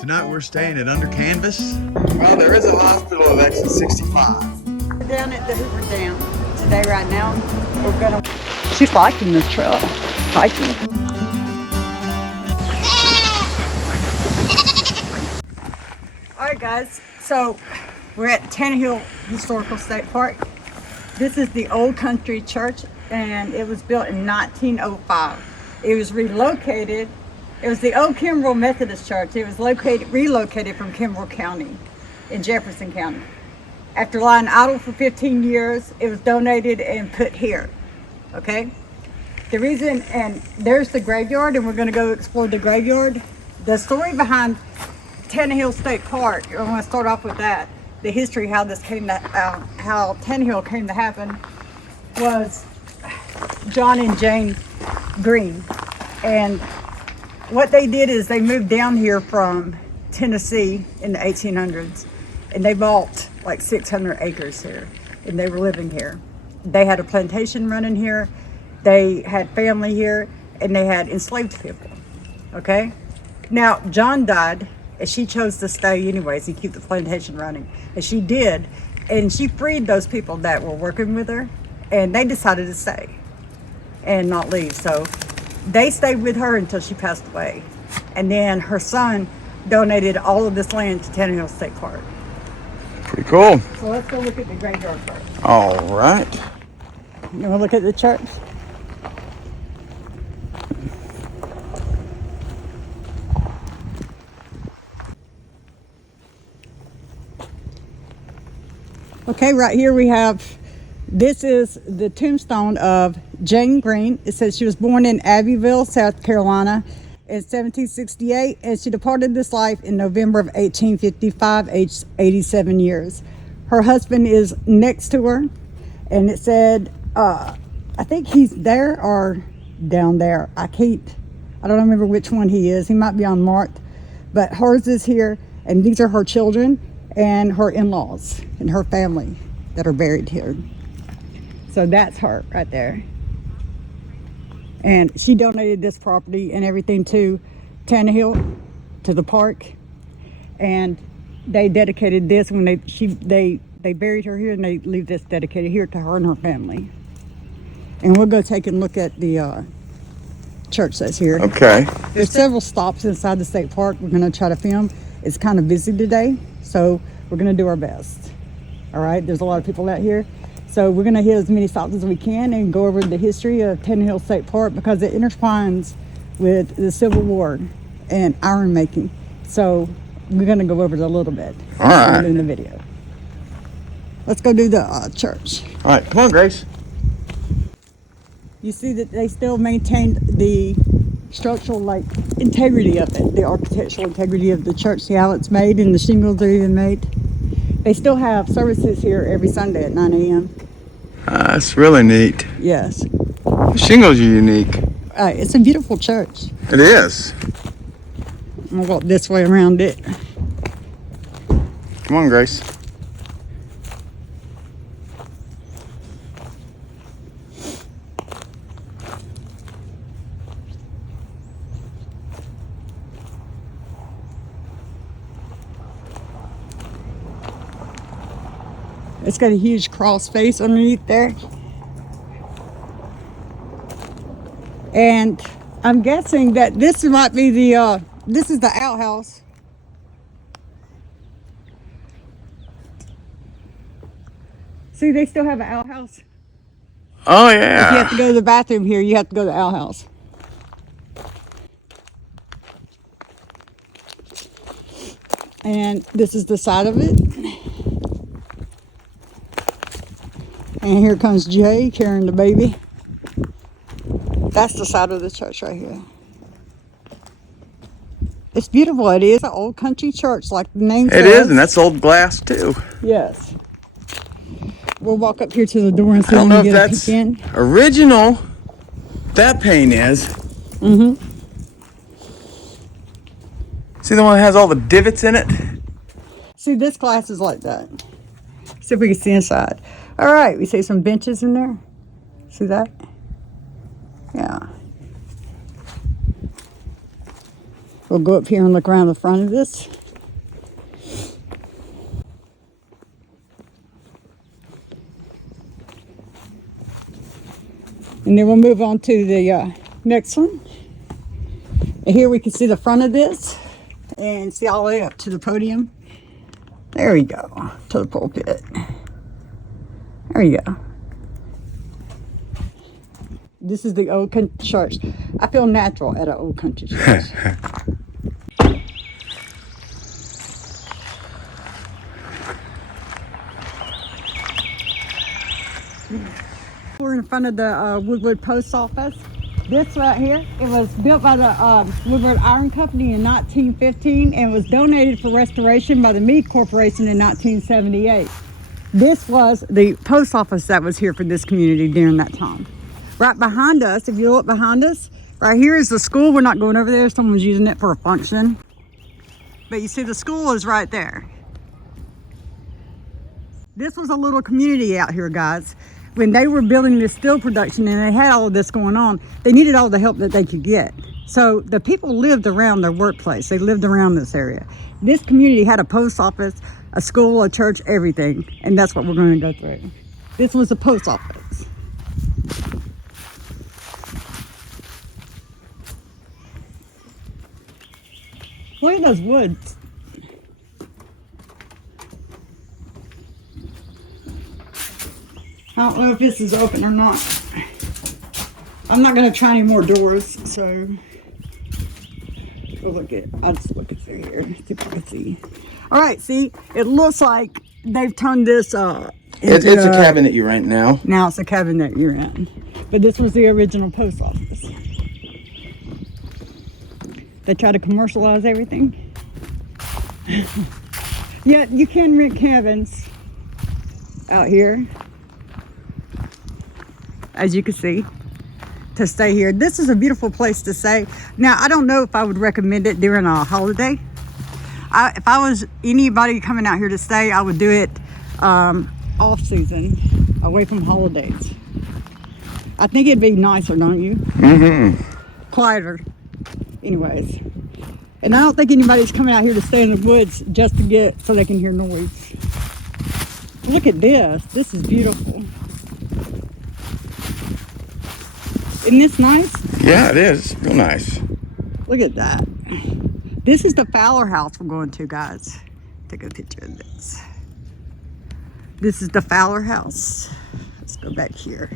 Tonight we're staying at Under Canvas. Well, there is a hospital of exit 65. We're down at the Hoover Dam today right now. We're gonna... She's liking this trail. Hiking. Alright guys, so we're at Tannehill Historical State Park. This is the Old Country Church and it was built in 1905. It was relocated. It was the old Kimbrell Methodist Church. It was relocated from Kimbrell County in Jefferson County. After lying idle for 15 years, it was donated and put here, okay? The reason, and there's the graveyard, and we're gonna go explore the graveyard. The story behind Tannehill State Park, I wanna start off with that. The history, how this came to, how Tannehill came to happen was John and Jane Green. And what they did is they moved down here from Tennessee in the 1800s and they bought like 600 acres here and they were living here. They had a plantation running here, they had family here, and they had enslaved people, okay? Now, John died and she chose to stay anyways and keep the plantation running. And she did, and she freed those people that were working with her and they decided to stay and not leave. So they stayed with her until she passed away. And then her son donated all of this land to Tannehill State Park. Pretty cool. So let's go look at the graveyard first. All right. You want to look at the church? Okay, right here we have, this is the tombstone of Jane Green. It says she was born in Abbeville, South Carolina in 1768, and she departed this life in November of 1855, aged 87 years. Her husband is next to her, and it said, I think he's there or down there. I don't remember which one he is. He might be unmarked, but hers is here, and these are her children and her in-laws and her family that are buried here. So that's her right there. And she donated this property and everything to Tannehill, to the park. And they dedicated this when they buried her here, and they leave this dedicated here to her and her family. And we'll go take a look at the church that's here. Okay. There's several stops inside the state park we're gonna try to film. It's kind of busy today, so we're gonna do our best. All right, there's a lot of people out here. So we're gonna hit as many stops as we can and go over the history of Tannehill State Park because it intertwines with the Civil War and iron making. So we're gonna go over it a little bit. All right. In the video. Let's go do the church. All right, come on, Grace. You see that they still maintained the structural integrity of it, the architectural integrity of the church. See how it's made, and the shingles are even made. They still have services here every Sunday at 9 a.m. That's really neat. Yes. The shingles are unique. It's a beautiful church. It is. I'm gonna walk this way around it. Come on, Grace. It's got a huge cross face underneath there. And I'm guessing that this might be the, this is the outhouse. See, they still have an outhouse. Oh, If you yeah. have to go to the bathroom here, you have to go to the outhouse. And this is the side of it. And here comes Jay carrying the baby. That's the side of the church right here. It's beautiful. It is an old country church, like the name says. It is, and that's old glass, too. Yes. We'll walk up here to the door and see I don't know if we if get a that's peek in. original. That pane is. Mm-hmm. See the one that has all the divots in it? See, this glass is like that. See if we can see inside. All right, we see some benches in there. See that? Yeah. We'll go up here and look around the front of this. And then we'll move on to the next one. And here we can see the front of this and see all the way up to the podium. There we go, to the pulpit. There you go. This is the old country church. I feel natural at an old country church. We're in front of the Woodwood post office. This right here, it was built by the Woodwood Iron Company in 1915 and was donated for restoration by the Mead Corporation in 1978. This was the post office that was here for this community during that time. Right behind us, if you look behind us, right here is the school. We're not going over there. Someone's using it for a function. But you see the school is right there. This was a little community out here, guys. When they were building this steel production and they had all of this going on, they needed all the help that they could get. So the people lived around their workplace. They lived around this area. This community had a post office, a school, a church, everything. And that's what we're going to go through. This was a post office. Look at those woods. I don't know if this is open or not. I'm not going to try any more doors, so we'll I'll just look it through here, see if I can see. All right, see, it looks like they've turned this It's a cabin that you rent now. Now it's a cabin that you're in. But this was the original post office. They try to commercialize everything. Yeah, you can rent cabins out here, as you can see, to stay here. This is a beautiful place to stay. Now, I don't know if I would recommend it during a holiday. If I was anybody coming out here to stay, I would do it off season, away from holidays. I think it'd be nicer, don't you? Mm-hmm. Quieter. Anyways. And I don't think anybody's coming out here to stay in the woods just to get, so they can hear noise. Look at this. This is beautiful. Isn't this nice? Yeah, it is. Real nice. Look at that. This is the Fowler house we're going to, guys. Take a picture of this. This is the Fowler house. Let's go back here.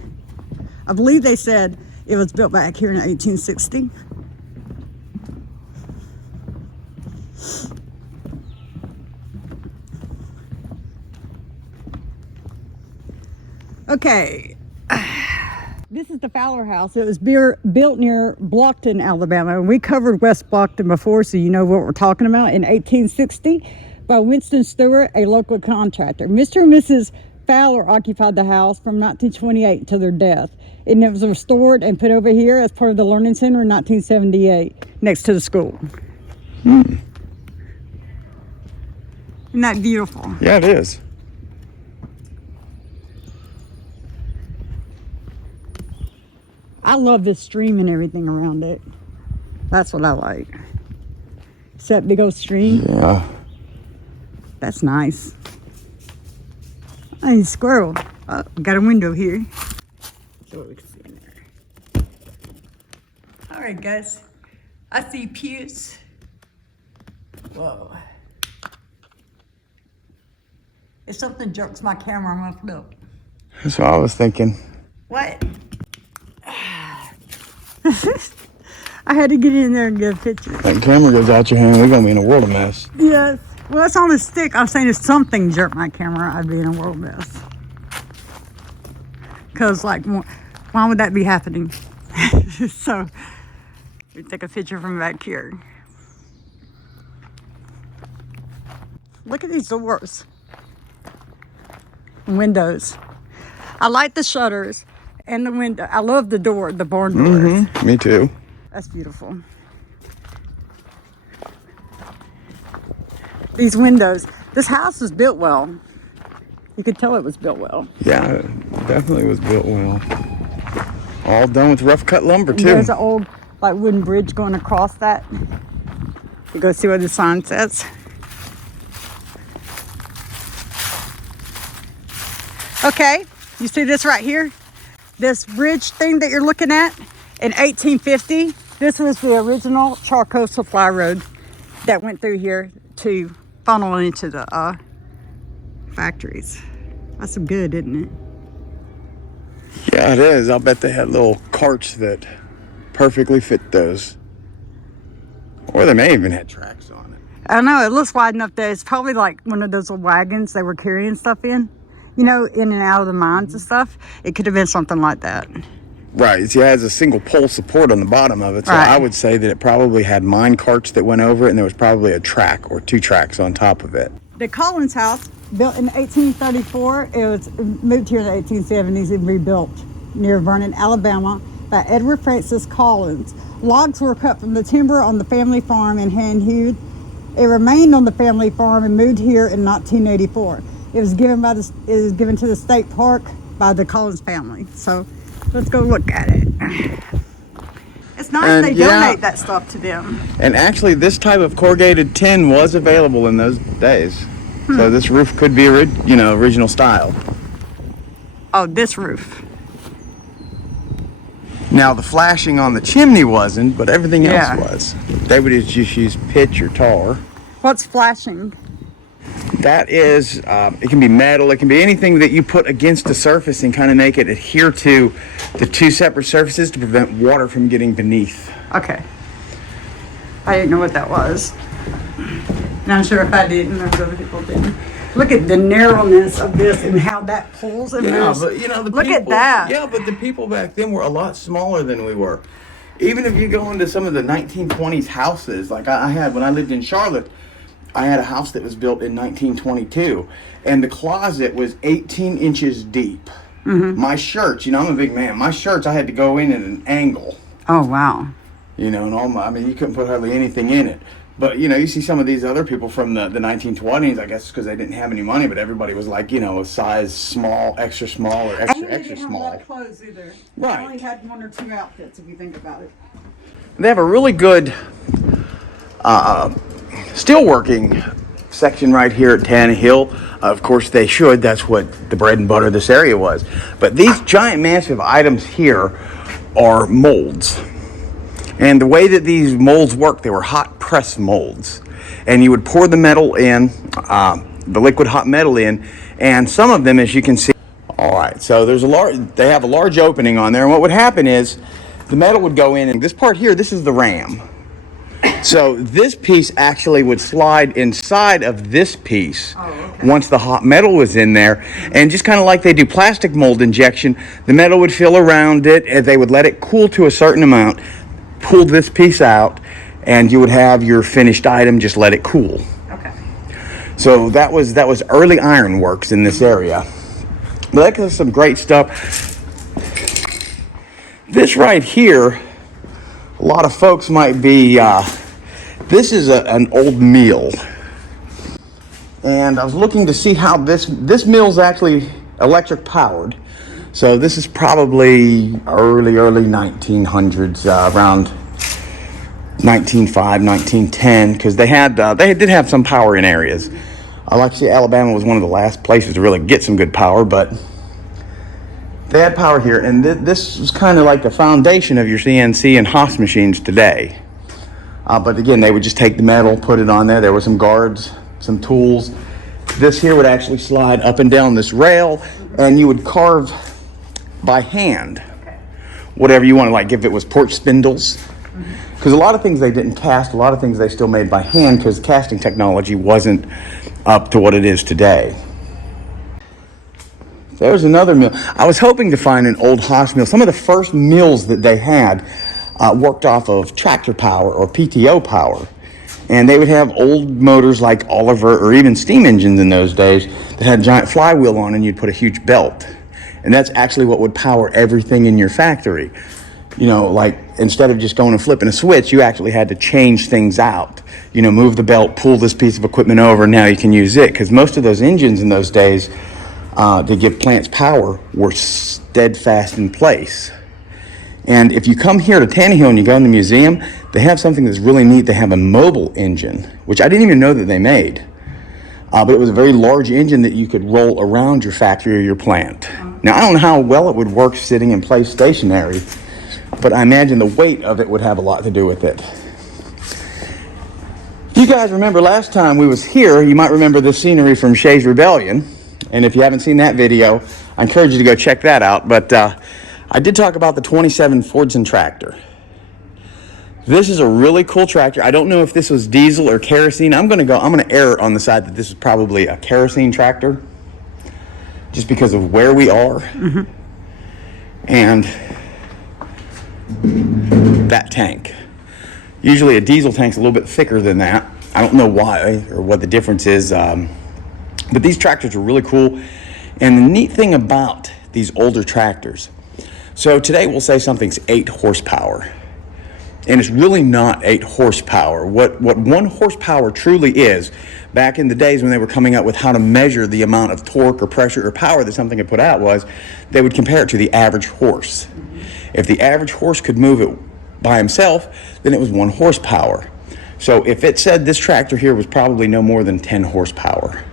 I believe they said it was built back here in 1860. Okay. This is the Fowler house. It was built near Blockton, Alabama. And we covered West Blockton before, so you know what we're talking about. In 1860, by Winston Stewart, a local contractor. Mr. and Mrs. Fowler occupied the house from 1928 until their death. And it was restored and put over here as part of the Learning Center in 1978, next to the school. Isn't that beautiful? Yeah, it is. I love this stream and everything around it. That's what I like. It's that big old stream. Yeah. That's nice. Hey, squirrel. Oh, we got a window here. So we can see in there. All right, guys. I see pews. Whoa. If something jerks my camera, I'm gonna flip. That's what I was thinking. What? I had to get in there and get a picture. That camera goes out your hand, we're gonna be in a world of mess. Yes. Well, it's on a stick. I was saying if something jerked my camera, I'd be in a world of mess. Because, like, why would that be happening? So, we take a picture from back here. Look at these doors. Windows. I like the shutters and the window. I love the door, the barn doors. Mm-hmm. Me too. That's beautiful. These windows. This house was built well. You could tell it was built well. Yeah, it definitely was built well. All done with rough cut lumber too. There's an old like wooden bridge going across that. You go see what the sign says. Okay, you see this right here? This bridge thing that you're looking at in 1850, this was the original charcoal supply road that went through here to funnel into the factories. That's good, isn't it? Yeah, it is. I'll bet they had little carts that perfectly fit those. Or they may even had tracks on it. I know, it looks wide enough that it's probably like one of those little wagons they were carrying stuff in. You know, in and out of the mines and stuff. It could have been something like that. Right. See, it has a single pole support on the bottom of it. So Right. I would say that it probably had mine carts that went over it, and there was probably a track or two tracks on top of it. The Collins house, built in 1834, it was moved here in the 1870s and rebuilt near Vernon, Alabama by Edward Francis Collins. Logs were cut from the timber on the family farm and hand-hewed. It remained on the family farm and moved here in 1984. It was given to the state park by the Collins family. So let's go look at it. It's nice And they yeah. donate that stuff to them. And actually, this type of corrugated tin was available in those days. So this roof could be, original style. Oh, this roof. Now, the flashing on the chimney wasn't, but everything else Yeah. was. They would just use pitch or tar. What's flashing? That is, it can be metal, it can be anything that you put against the surface and kind of make it adhere to the two separate surfaces to prevent water from getting beneath. Okay. I didn't know what that was. Not sure if I did, and those other people didn't. Look at the narrowness of this and how that pulls and moves. Look at that. Yeah, but the people back then were a lot smaller than we were. Even if you go into some of the 1920s houses, like I had when I lived in Charlotte, I had a house that was built in 1922, and the closet was 18 inches deep. Mm-hmm. My shirts, I'm a big man. My shirts, I had to go in at an angle. Oh, wow. And you couldn't put hardly anything in it. But, you see some of these other people from the 1920s, I guess because they didn't have any money, but everybody was like, a size small, extra small, or extra, extra small. They didn't have a lot of clothes either. Right. They only had one or two outfits, if you think about it. They have a really good steelworking section right here at Tannehill. Of course, they should. That's what the bread and butter of this area was. But these giant, massive items here are molds. And the way that these molds work, they were hot press molds. And you would pour the metal in, the liquid hot metal in, and some of them, as you can see. All right, so they have a large opening on there. And what would happen is the metal would go in, and this part here, this is the ram. So this piece actually would slide inside of this piece once the hot metal was in there. And just kind of like they do plastic mold injection, the metal would fill around it, and they would let it cool to a certain amount, pull this piece out, and you would have your finished item, just let it cool. Okay. So that was early ironworks in this area. But that's some great stuff. This right here, a lot of folks might be, this is an old mill. And I was looking to see how this mill's actually electric powered. So this is probably early 1900s, around 1905, 1910, because they did have some power in areas. I like to say Alabama was one of the last places to really get some good power, but they had power here, and this was kind of like the foundation of your CNC and Haas machines today. But again, they would just take the metal, put it on there. There were some guards, some tools. This here would actually slide up and down this rail, and you would carve by hand whatever you wanted, like if it was porch spindles. Because a lot of things they didn't cast, a lot of things they still made by hand because casting technology wasn't up to what it is today. There's another mill. I was hoping to find an old Haas mill. Some of the first mills that they had worked off of tractor power or PTO power. And they would have old motors like Oliver or even steam engines in those days that had a giant flywheel on, and you'd put a huge belt. And that's actually what would power everything in your factory. Like instead of just going and flipping a switch, you actually had to change things out. Move the belt, pull this piece of equipment over, and now you can use it. Because most of those engines in those days to give plants power were steadfast in place. And if you come here to Tannehill and you go in the museum, they have something that's really neat. They have a mobile engine, which I didn't even know that they made. But it was a very large engine that you could roll around your factory or your plant. Now, I don't know how well it would work sitting in place stationary, but I imagine the weight of it would have a lot to do with it. If you guys remember last time we was here, you might remember the scenery from Shay's Rebellion. And if you haven't seen that video, I encourage you to go check that out. But I did talk about the 27 Fordson tractor. This is a really cool tractor. I don't know if this was diesel or kerosene. I'm gonna err on the side that this is probably a kerosene tractor, just because of where we are. And that tank. Usually a diesel tank's a little bit thicker than that. I don't know why or what the difference is, but these tractors are really cool. And the neat thing about these older tractors, so today we'll say something's 8 horsepower. And it's really not 8 horsepower. What 1 horsepower truly is, back in the days when they were coming up with how to measure the amount of torque or pressure or power that something could put out, was they would compare it to the average horse. If the average horse could move it by himself, then it was 1 horsepower. So if it said this tractor here was probably no more than 10 horsepower.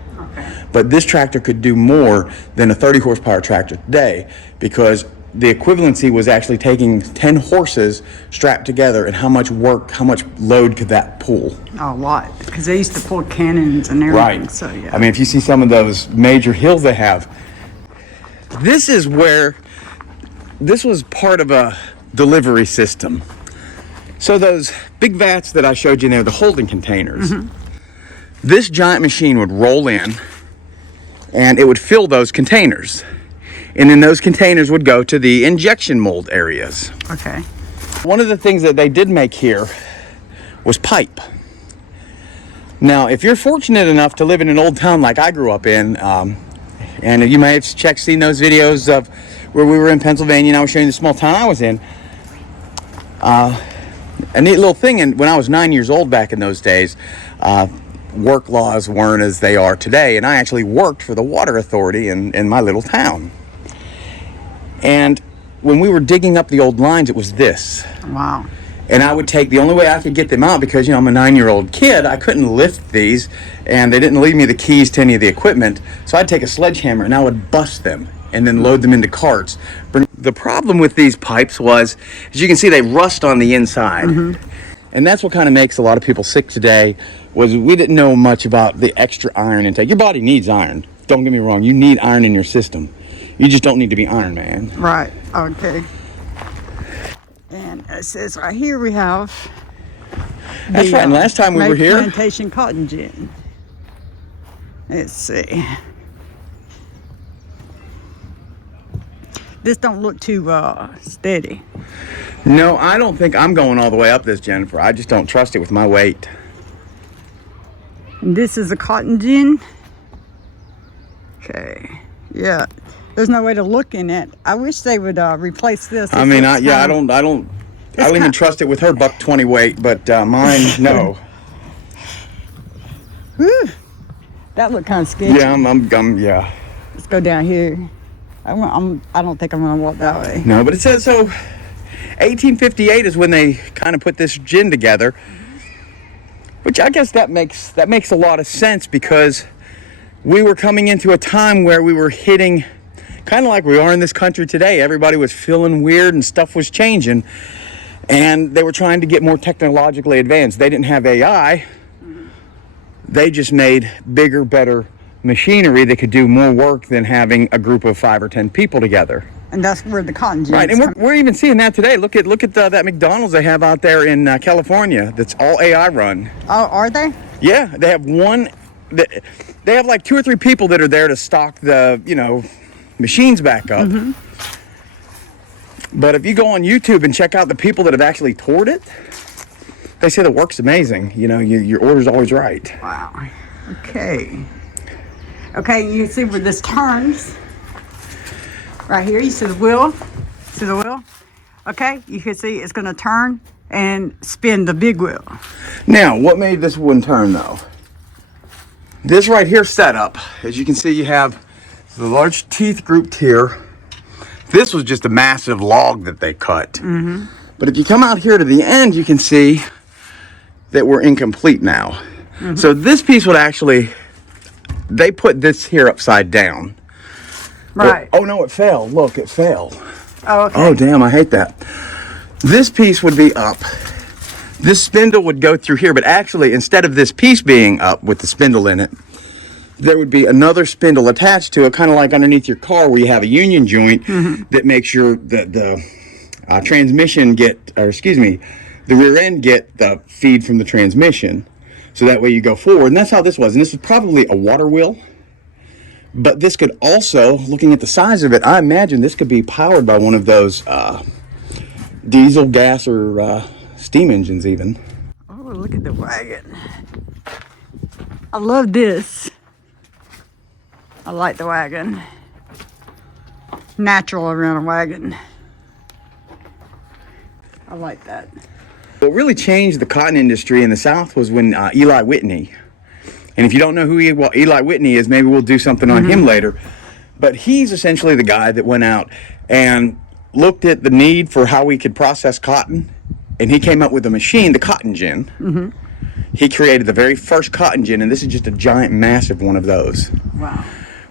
But this tractor could do more than a 30 horsepower tractor today, because the equivalency was actually taking 10 horses strapped together, and how much work, how much load could that pull? A lot, because they used to pull cannons and everything. Right. So yeah. I mean, if you see some of those major hills they have, this is where, this was part of a delivery system. So those big vats that I showed you there, the holding containers, this giant machine would roll in and it would fill those containers. And then those containers would go to the injection mold areas. Okay. One of the things that they did make here was pipe. Now, if you're fortunate enough to live in an old town like I grew up in, and you may have seen those videos of where we were in Pennsylvania and I was showing you the small town I was in, a neat little thing, and when I was 9 years old back in those days, work laws weren't as they are today, and I actually worked for the water authority in my little town. And when we were digging up the old lines, it was this. Wow. And I would take, the only way I could get them out, because, you know, I'm a 9-year-old kid, I couldn't lift these, and they didn't leave me the keys to any of the equipment, so I'd take a sledgehammer and I would bust them and then load them into carts. The problem with these pipes was, as you can see, they rust on the inside. And that's what kind of makes a lot of people sick today, was we didn't know much about the extra iron intake. Your body needs iron. Don't get me wrong, you need iron in your system. You just don't need to be Iron Man. Right, okay. And it says right here we have That's right, and last time we were here, plantation cotton gin. Let's see. This don't look too steady. no, I don't think I'm going all the way up this, Jennifer. I just don't trust it with my weight. And this is a cotton gin. Okay, yeah. There's no way to look in it. I wish they would replace this. I mean, I don't even trust it with her $120 weight, but mine, no. Whew, that looked kind of sketchy. Yeah, yeah. Let's go down here. I don't think I'm gonna walk that way. No, but it says so. 1858 is when they kind of put this gin together, which I guess that makes a lot of sense, because we were coming into a time where we were hitting, kind of like we are in this country today. Everybody was feeling weird and stuff was changing, and they were trying to get more technologically advanced. They didn't have AI. They just made bigger, better machinery that could do more work than having a group of 5 or 10 people together. And that's where the cotton gin. Right, and we're even seeing that today. Look at that McDonald's they have out there in California. That's all AI run. Oh, are they? Yeah, they have they have like 2 or 3 people that are there to stock the, you know, machines back up. But if you go on YouTube and check out the people that have actually toured it, they say the work's amazing. You know, your order's always right. Wow. Okay. Okay, you can see where this turns. Right here, you see the wheel? See the wheel? Okay, you can see it's gonna turn and spin the big wheel. Now, what made this one turn though? This right here setup, as you can see, you have the large teeth grouped here. This was just a massive log that they cut. But if you come out here to the end, you can see that we're incomplete now. So this piece would actually, they put this here upside down. Right. Oh no, it fell. Look, it fell. Oh, okay. Oh damn, I hate that. This piece would be up. This spindle would go through here, but actually instead of this piece being up with the spindle in it, there would be another spindle attached to it, kind of like underneath your car where you have a union joint that makes sure that the transmission the rear end get the feed from the transmission. So that way you go forward. And that's how this was. And this is probably a water wheel. But this could also, looking at the size of it, I imagine this could be powered by one of those diesel, gas, or steam engines even. Oh, look at the wagon. I love this. I like the wagon. Natural around a wagon. I like that. What really changed the cotton industry in the South was when Eli Whitney, and if you don't know who Eli Whitney is, maybe we'll do something on him later. But he's essentially the guy that went out and looked at the need for how we could process cotton, and he came up with a machine, the cotton gin. He created the very first cotton gin, and this is just a giant, massive one of those. Wow.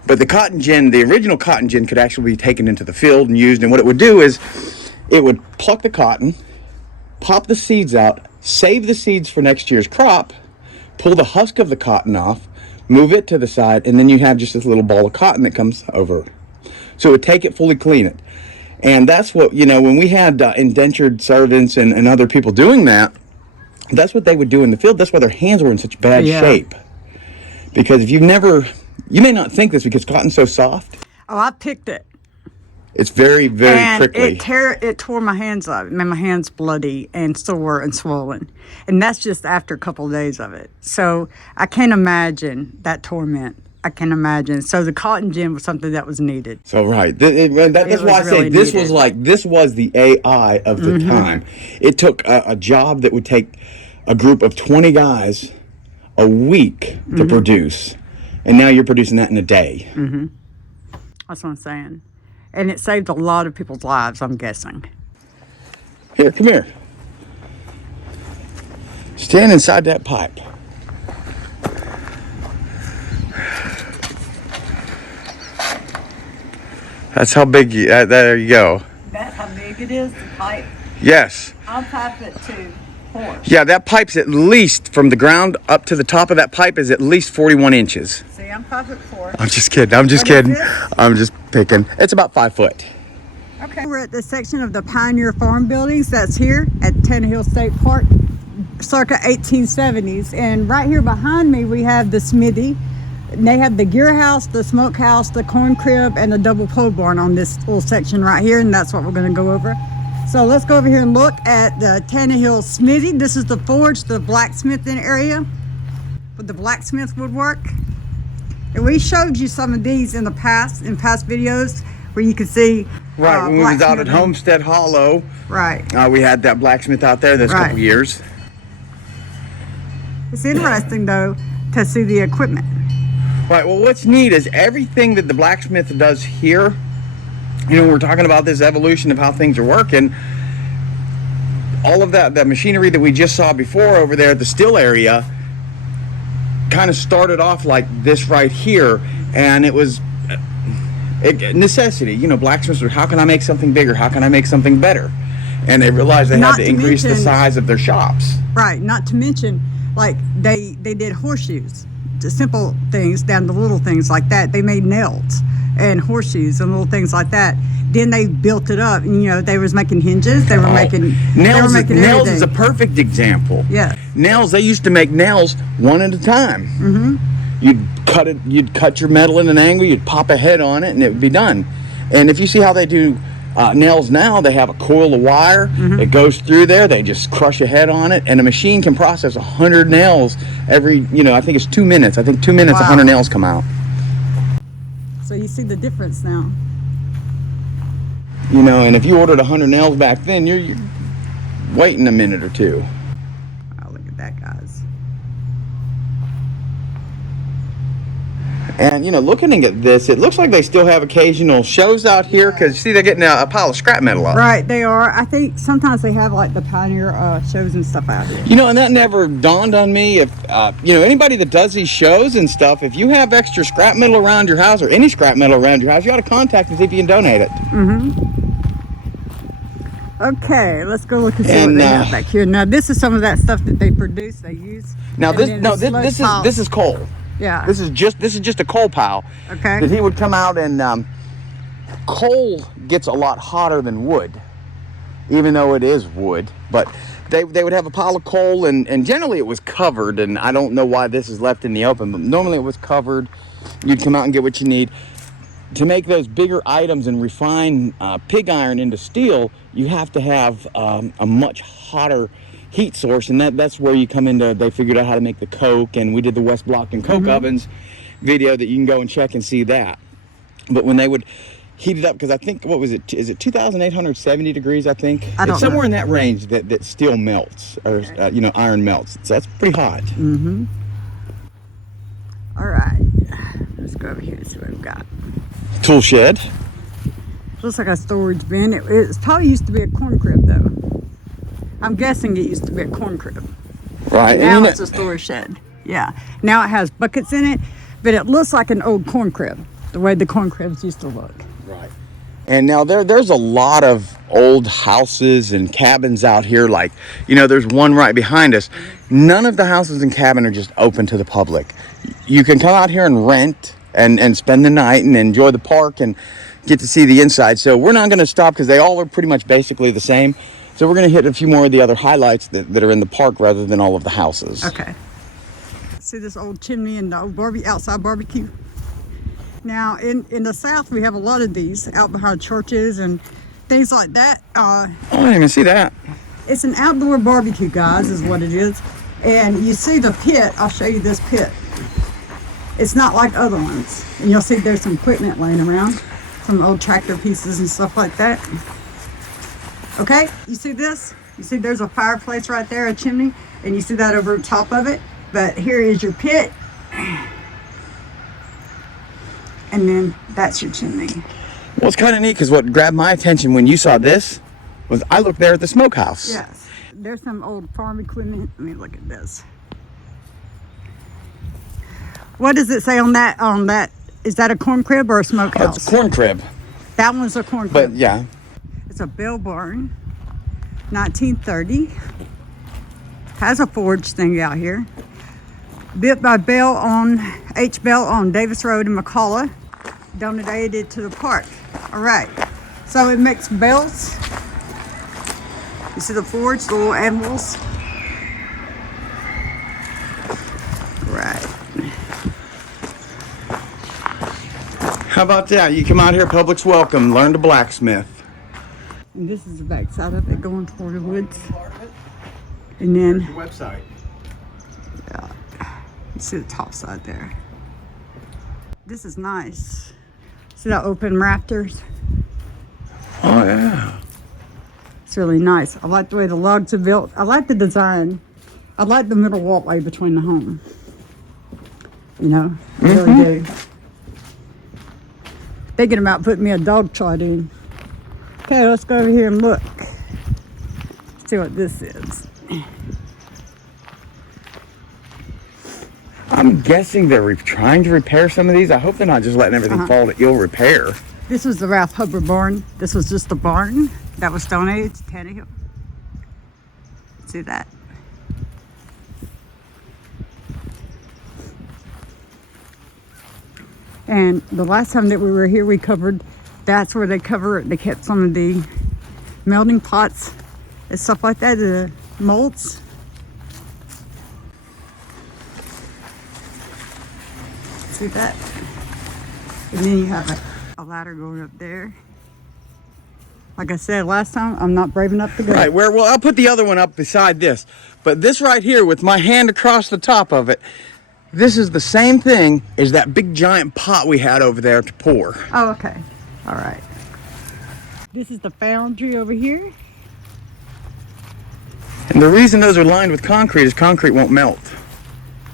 But the cotton gin, the original cotton gin, could actually be taken into the field and used, and what it would do is it would pluck the cotton, pop the seeds out, save the seeds for next year's crop, pull the husk of the cotton off, move it to the side, and then you have just this little ball of cotton that comes over. So it would take it, fully clean it. And that's what, when we had indentured servants and other people doing that, that's what they would do in the field. That's why their hands were in such bad shape. Because if you may not think this because cotton's so soft. Oh, I picked it. It's very, very prickly. It tore my hands up. It made my hands bloody and sore and swollen. And that's just after a couple of days of it. So I can't imagine that torment. I can imagine. So the cotton gin was something that was needed. So right. That's why I say this was the AI of the time. It took a job that would take a group of 20 guys a week to produce. And now you're producing that in a day. That's what I'm saying. And it saved a lot of people's lives, I'm guessing. Here, come here. Stand inside that pipe. That's how big there you go. That's how big it is, the pipe? Yes. I'll pipe it to 4. Yeah, that pipe's at least, from the ground up to the top of that pipe, is at least 41 inches. See, I'm 5'4". I'm just kidding. I'm just picking. It's about 5 foot. Okay, we're at the section of the Pioneer Farm buildings that's here at Tannehill State Park, circa 1870s. And right here behind me, we have the smithy. They have the gear house, the smokehouse, the corn crib, and the double pole barn on this little section right here, and that's what we're going to go over. So let's go over here and look at the Tannehill smithy. This is the forge, the blacksmithing area with the blacksmith woodwork. And we showed you some of these in past videos where you could see right, when we was out at Homestead Hollow. Right. We had that blacksmith out there this couple years. It's interesting though to see the equipment. Right, well what's neat is everything that the blacksmith does here, we're talking about this evolution of how things are working. All of that machinery that we just saw before over there at the still area kind of started off like this right here, and it was necessity. Blacksmiths were, how can I make something bigger? How can I make something better? And they realized they had to increase the size of their shops. Right, not to mention, like, they did horseshoes. The simple things down to little things like that. They made nails and horseshoes and little things like that. Then they built it up, and they was making hinges. They were making nails. Nails is a perfect example. Yeah. Nails. They used to make nails one at a time. You'd cut your metal in an angle. You'd pop a head on it, and it would be done. And if you see how they do nails now, they have a coil of wire that goes through there. They just crush a head on it, and a machine can process 100 nails every, I think it's 2 minutes. I think 2 minutes, 100 nails come out. So you see the difference now. And if you ordered 100 nails back then, you're waiting a minute or two. Oh, look at that, guys. And, you know, looking at this, it looks like they still have occasional shows out here because, see, they're getting a pile of scrap metal up. Right, they are. I think sometimes they have like the Pioneer shows and stuff out here. You know, and that never dawned on me. If, you know, anybody that does these shows and stuff, if you have extra scrap metal around your house or any scrap metal around your house, you ought to contact and see if you can donate it. Okay, let's go look and see what they have back here. Now, this is some of that stuff that they produce, they use. Now, this is coal. Yeah. This is just a coal pile. Okay. That he would come out and coal gets a lot hotter than wood, even though it is wood. But they would have a pile of coal, and generally it was covered. And I don't know why this is left in the open, but normally it was covered. You'd come out and get what you need. To make those bigger items and refine pig iron into steel, you have to have a much hotter heat source, and that's where you come into. They figured out how to make the coke, and we did the West Block and coke ovens video that you can go and check and see that. But when they would heat it up, because I think, what was it? Is it 2,870 degrees? I think it's somewhere in that range that steel melts, or you know, iron melts. So that's pretty hot. All right, let's go over here and see what we've got. Tool shed. Looks like a storage bin. It probably used to be a corn crib, though. I'm guessing it used to be a corn crib. Right. Now it's a storage shed. Yeah. Now it has buckets in it, but it looks like an old corn crib, the way the corn cribs used to look. Right. And now there's a lot of old houses and cabins out here. Like, you know, there's one right behind us. None of the houses and cabins are just open to the public. You can come out here and rent and spend the night and enjoy the park and get to see the inside. So we're not going to stop because they all are pretty much basically the same. So we're going to hit a few more of the other highlights that are in the park rather than all of the houses. Okay. See this old chimney and the old outside barbecue? Now, in the South, we have a lot of these out behind churches and things like that. I didn't even see that. It's an outdoor barbecue, guys, is what it is. And you see the pit. I'll show you this pit. It's not like other ones. And you'll see there's some equipment laying around, some old tractor pieces and stuff like that. Okay, you see this? You see there's a fireplace right there, a chimney, and you see that over the top of it. But here is your pit. And then that's your chimney. Well, it's kind of neat because what grabbed my attention when you saw this was I looked there at the smokehouse. Yes, there's some old farm equipment. Let me look at this. What does it say on that? Is that a corn crib or a smokehouse? It's a corn crib. That one's a corn crib. But yeah. It's a bell barn, 1930. Has a forge thing out here. Built by H. Bell on Davis Road in McCalla. Donated to the park. All right. So it makes bells. You see the forge, the little animals. Right. How about that? You come out here, public's welcome. Learn to blacksmith. And this is the back side of it going toward the woods. And then the website. Yeah. You see the top side there. This is nice. See that open rafters? Oh yeah. It's really nice. I like the way the logs are built. I like the design. I like the middle walkway between the home. You know, I really do. Thinking about putting me a dog trot in. Okay, let's go over here and look. See what this is. I'm guessing they're trying to repair some of these. I hope they're not just letting everything fall that you'll repair. This was the Ralph Hubbard barn. This was just a barn that was donated to Tannehill. See that? And the last time that we were here, we covered, that's where they kept some of the melting pots and stuff like that, the molds. See that? And then you have a ladder going up there. Like I said last time, I'm not brave enough to go. Right, well, I'll put the other one up beside this. But this right here, with my hand across the top of it, this is the same thing as that big giant pot we had over there to pour. Oh, okay. All right. This is the foundry over here. And the reason those are lined with concrete is concrete won't melt.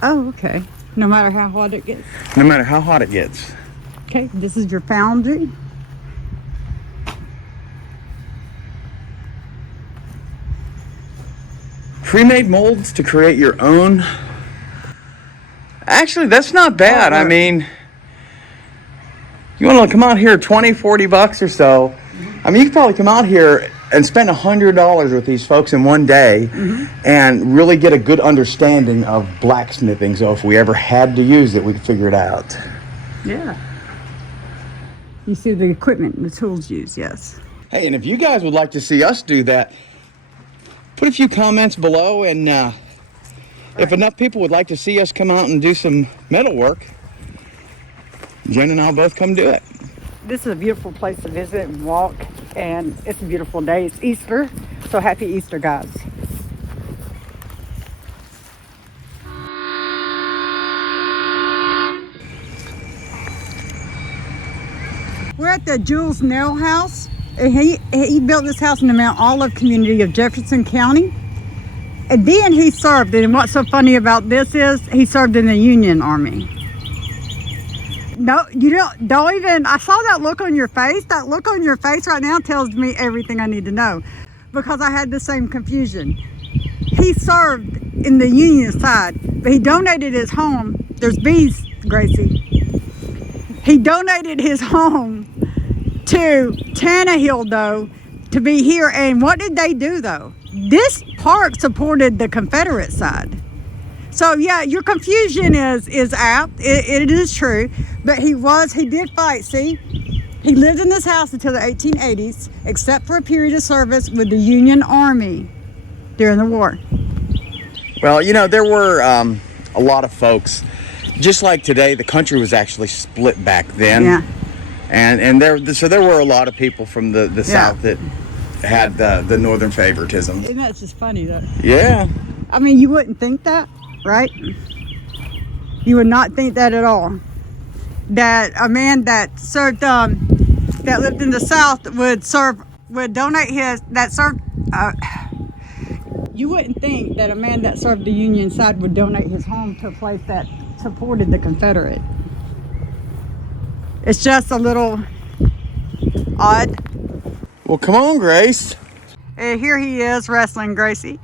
Oh, okay. No matter how hot it gets. No matter how hot it gets. Okay, this is your foundry. Pre-made molds to create your own. Actually, that's not bad. I mean, you want to come out here 20, 40 bucks or so. I mean, you could probably come out here and spend $100 with these folks in one day and really get a good understanding of blacksmithing. So if we ever had to use it, we could figure it out. Yeah. You see the equipment, the tools used, yes. Hey, and if you guys would like to see us do that, put a few comments below, and if enough people would like to see us come out and do some metal work, Jen and I'll both come do it. This is a beautiful place to visit and walk, and it's a beautiful day. It's Easter, so happy Easter, guys. We're at the Jules Nail House. He built this house in the Mount Olive community of Jefferson County. And then he served, and what's so funny about this is he served in the Union Army. No, you don't even, I saw that look on your face. That look on your face right now tells me everything I need to know, because I had the same confusion. He served in the Union side, but he donated his home. There's bees, Gracie. He donated his home to Tannehill, though, to be here. And what did they do, though? This park supported the Confederate side. So yeah, your confusion is apt. It is true, but he did fight. See, he lived in this house until the 1880s, except for a period of service with the Union Army during the war. Well, you know, there were a lot of folks, just like today. The country was actually split back then. Yeah. And there were a lot of people from the South that had the northern favoritism. And that's just funny, though. Yeah. I mean, you wouldn't think that, right? You would not think that at all. That a man that served, that lived in the South would donate his, that served, you wouldn't think that a man that served the Union side would donate his home to a place that supported the Confederate. It's just a little odd. Well, come on, Grace. Here he is wrestling Gracie.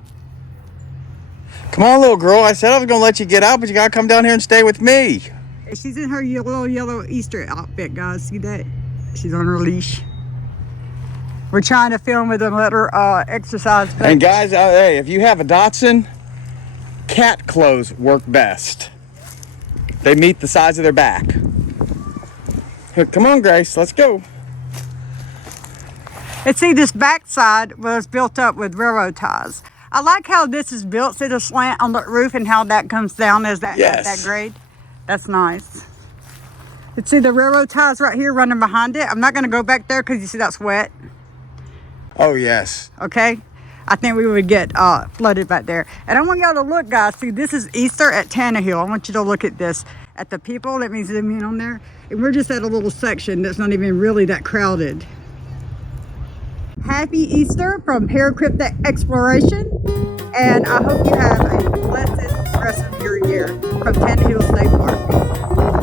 Come on, little girl. I said I was going to let you get out, but you got to come down here and stay with me. She's in her little yellow Easter outfit, guys. See that? She's on her leash. We're trying to film with her and let her exercise. And guys, hey, if you have a Dachshund, cat clothes work best. They meet the size of their back. Here, come on, Grace. Let's go. And see, this backside was built up with railroad ties. I like how this is built. See the slant on the roof and how that comes down as that, yes, that grade? That's nice. You see the railroad ties right here running behind it? I'm not going to go back there because you see that's wet. Oh, yes. Okay? I think we would get flooded back there. And I want y'all to look, guys. See, this is Easter at Tannehill. I want you to look at this. At the people, let me zoom in on there. And we're just at a little section that's not even really that crowded. Happy Easter from Paracryptic Exploration. And I hope you have a blessed rest of your year from Tannehill State Park.